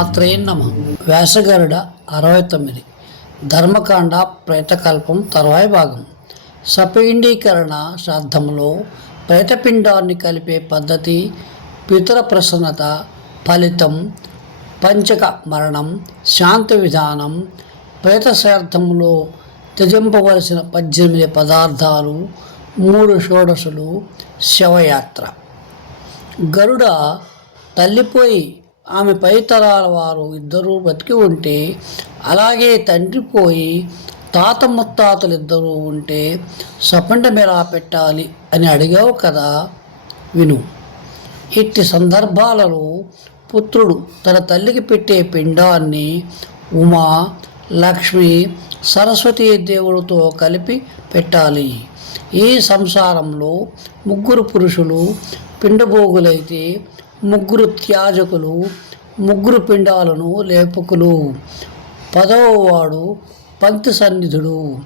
శ్రీమాత్రే నమ. వ్యాసగరుడ అరవై తొమ్మిది ధర్మకాండ ప్రేతకల్పం తర్వాయి భాగం. సపిండీకరణ శ్రాద్ధంలో ప్రేతపిండాన్ని కలిపే పద్ధతి పితర ప్రసన్నత ఫలితం పంచక మరణం శాంతి విధానం ప్రేత శ్రాద్ధంలో త్యజింపవలసిన పద్దెనిమిది పదార్థాలు మూడు షోడశులు శవయాత్ర. గరుడ తల్లిపోయి ఆమె పై తరాల వారు ఇద్దరూ బతికి ఉంటే అలాగే తండ్రి పోయి తాత ముత్తాతలు ఇద్దరూ ఉంటే సపండం ఎలా పెట్టాలి అని అడిగావు కదా? విను. ఇట్టి సందర్భాలలో పుత్రుడు తన తల్లికి పెట్టే పిండాన్ని ఉమా లక్ష్మి సరస్వతీ దేవుడితో కలిపి పెట్టాలి. ఈ సంసారంలో ముగ్గురు పురుషులు పిండభోగులైతే ముగ్గురు త్యాజకులు ముగ్గురు పిండాలను లేపకులు. పదవవాడు పంక్తి సన్నిధుడు.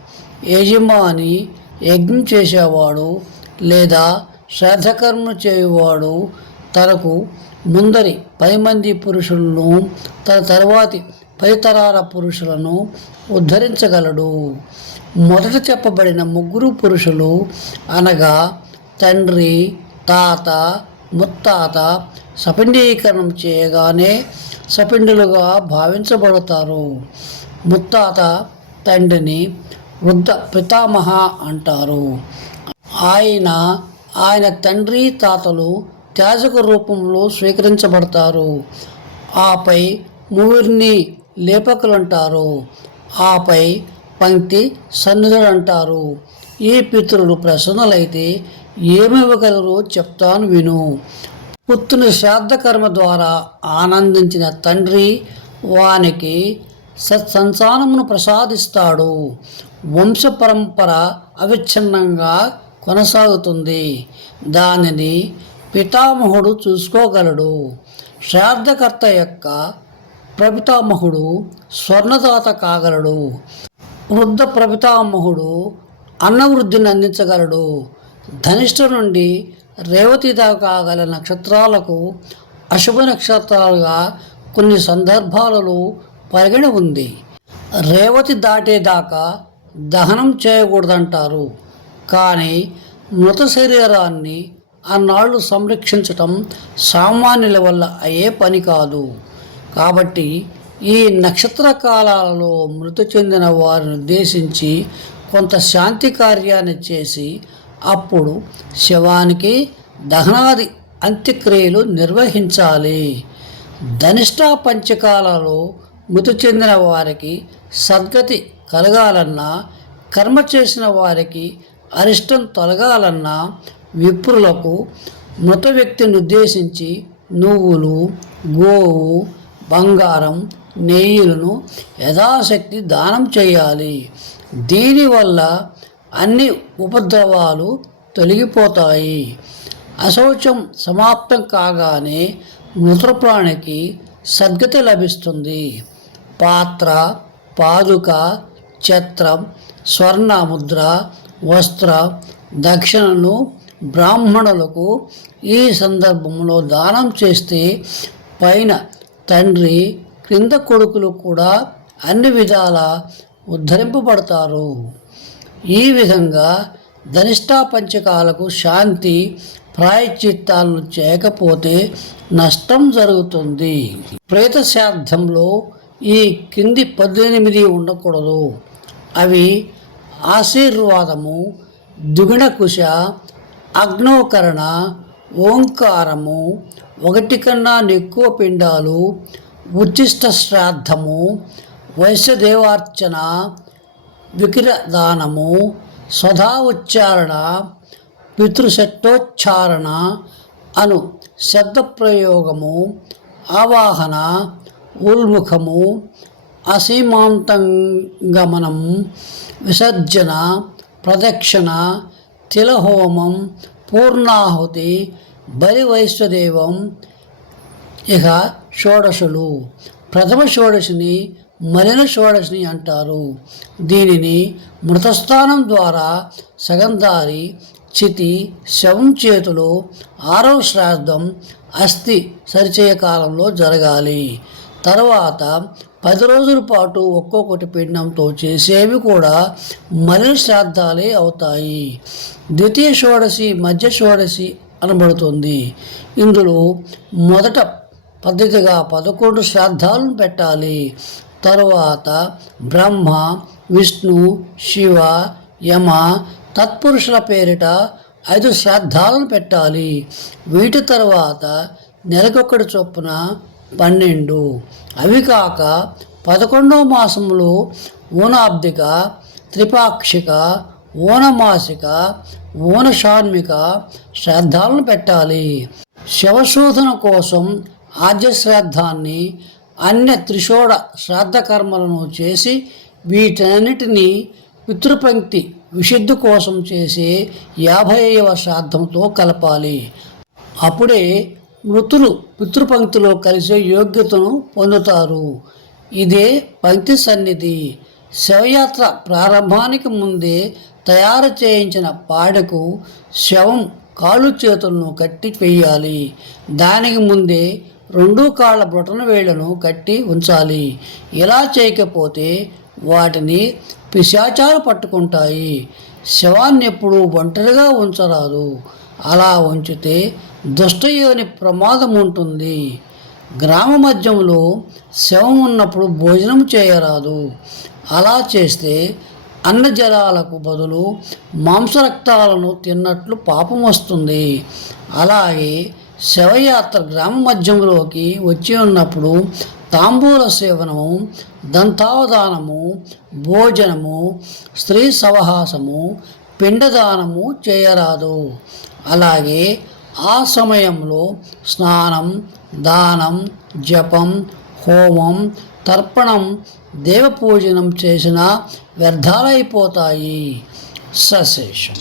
యజమాని యజ్ఞం చేసేవాడు లేదా శ్రాద్ధకర్మ చేయువాడు తనకు ముందరి పది మంది పురుషులను తన తర్వాతి పది తరాల పురుషులను ఉద్ధరించగలడు. మొదట చెప్పబడిన ముగ్గురు పురుషులు అనగా తండ్రి తాత ముత్తాత సపిండీకరణం చేయగానే సపిండులుగా భావించబడతారు. ముత్తాత తండ్రిని వృద్ధ పితామహ అంటారు. ఆయన ఆయన తండ్రి తాతలు త్యాజక రూపంలో స్వీకరించబడతారు. ఆపై మూవిరిని లేపకులంటారు. ఆపై పంక్తి సన్నిధులు అంటారు ఈ పితరులు ప్రసన్నలైతే ఏమివ్వగలరో చెప్తాను విను. పుత్రుని శ్రాద్ధకర్మ ద్వారా ఆనందించిన తండ్రి వానికి సత్సంతానమును ప్రసాదిస్తాడు. వంశ పరంపర అవిచ్ఛిన్నంగా కొనసాగుతుంది. దానిని పితామహుడు చూసుకోగలడు. శ్రాద్ధకర్త యొక్క ప్రపితామహుడు స్వర్ణదాత కాగలడు. వృద్ధ ప్రపితామహుడు అన్నవృద్ధిని అందించగలడు. ధనిష్ట నుండి రేవతి దాకా గల నక్షత్రాలకు అశుభ నక్షత్రాలుగా కొన్ని సందర్భాలలో పరిగణ ఉంది. రేవతి దాటేదాకా దహనం చేయకూడదంటారు. కానీ మృత శరీరాన్ని అన్నాళ్ళు సంరక్షించటం సామాన్యుల వల్ల అయ్యే పని కాదు. కాబట్టి ఈ నక్షత్ర కాలాలలో మృతి చెందిన వారిని ఉద్దేశించి కొంత శాంతి కార్యాన్ని చేసి అప్పుడు శవానికి దహనాది అంత్యక్రియలు నిర్వహించాలి. ధనిష్టా పంచకాలలో మృతి చెందిన వారికి సద్గతి కలగాలన్నా కర్మ చేసిన వారికి అరిష్టం తొలగాలన్నా విప్రులకు మృత వ్యక్తిని ఉద్దేశించి నువ్వులు గోవు బంగారం నెయ్యిలను యథాశక్తి దానం చేయాలి. దీనివల్ల అన్ని ఉపద్రవాలు తొలగిపోతాయి. అశౌచం సమాప్తం కాగానే మృతప్రాణికి సద్గతి లభిస్తుంది. పాత్ర పాదుక ఛత్రం స్వర్ణముద్ర వస్త్ర దక్షిణను బ్రాహ్మణులకు ఈ సందర్భంలో దానం చేస్తే పైన తండ్రి క్రింద కొడుకులు కూడా అన్ని విధాల ఉద్ధరింపబడతారు. ఈ విధంగా ధనిష్టా పంచకాలకు శాంతి ప్రాయశ్చిత్తాలను చేయకపోతే నష్టం జరుగుతుంది. ప్రేతశార్థంలో ఈ కింది పద్దెనిమిది ఉండకూడదు. అవి ఆశీర్వాదము దుగుణకుశ అగ్నోకరణ ఓంకారము ఒకటి కన్నా ఎక్కువ పిండాలు ఉచ్చిష్ట శ్రాద్ధము వైశ్యదేవార్చన వికిరదానము స్వధా ఉచ్చారణ పితృశట్టోచ్చారణ అను శబ్ద ప్రయోగము ఆవాహన ఉల్ముఖము అసీమాంతంగమనం విసర్జన ప్రదక్షిణ తిలహోమం పూర్ణాహుతి బలి వైశ్వదేవం ఇక షోడశులు. ప్రథమ షోడశిని మలిన షోడశిని అంటారు. దీనిని మృతస్థానం ద్వారా సగంధారి చితి శవం చేతిలో ఆరవ శ్రాద్ధం అస్థి సరిచేయ కాలంలో జరగాలి. తర్వాత పది రోజుల పాటు ఒక్కొక్కటి పిండంతో చేసేవి కూడా మలిన శ్రాద్ధాలే అవుతాయి. ద్వితీయ షోడశి మధ్య షోడశి అనబడుతుంది. ఇందులో మొదట పద్ధతిగా పదకొండు శ్రాద్ధాలను పెట్టాలి. తరువాత బ్రహ్మ విష్ణు శివ యమ తత్పురుషుల పేరిట ఐదు శ్రాద్ధాలను పెట్టాలి. వీటి తర్వాత నెలకొకటి చొప్పున పన్నెండు. అవి కాక పదకొండవ మాసంలో ఊనాబ్దిక త్రిపాక్షిక ఊనమాసిక ఊనషాన్మిక శ్రాద్ధాలను పెట్టాలి. శవశోధన కోసం ఆద్య శ్రాద్ధాన్ని అన్య త్రిశోడ శ్రాద్ధ కర్మలను చేసి వీటన్నిటినీ పితృపంక్తి విశుద్ధి కోసం చేసే యాభైవ శ్రాద్ధంతో కలపాలి. అప్పుడే మృతులు పితృపంక్తిలో కలిసే యోగ్యతను పొందుతారు. ఇదే పంక్తి సన్నిధి. శవయాత్ర ప్రారంభానికి ముందే తయారు చేయించిన పాడకు శవం కాళ్ళు చేతులను కట్టి వేయాలి. దానికి ముందే రెండు కాళ్ళ బొటన వేళ్ళను కట్టి ఉంచాలి. ఇలా చేయకపోతే వాటిని పిశాచాలు పట్టుకుంటాయి. శవాన్ని ఎప్పుడూ ఒంటరిగా ఉంచరాదు. అలా ఉంచితే దుష్టయోని ప్రమాదం ఉంటుంది. గ్రామ మధ్యంలో శవం ఉన్నప్పుడు భోజనం చేయరాదు. అలా చేస్తే అన్నజలాలకు బదులు మాంసరక్తాలను తిన్నట్లు పాపం వస్తుంది. అలాగే శవయాత్ర గ్రామ మధ్యంలోకి వచ్చి ఉన్నప్పుడు తాంబూల సేవనము దంతావదానము భోజనము స్త్రీ సవహాసము పిండదానము చేయరాదు. అలాగే ఆ సమయంలో స్నానం దానం జపం హోమం తర్పణం దేవపూజనం చేసిన వ్యర్థాలైపోతాయి. సశేషం.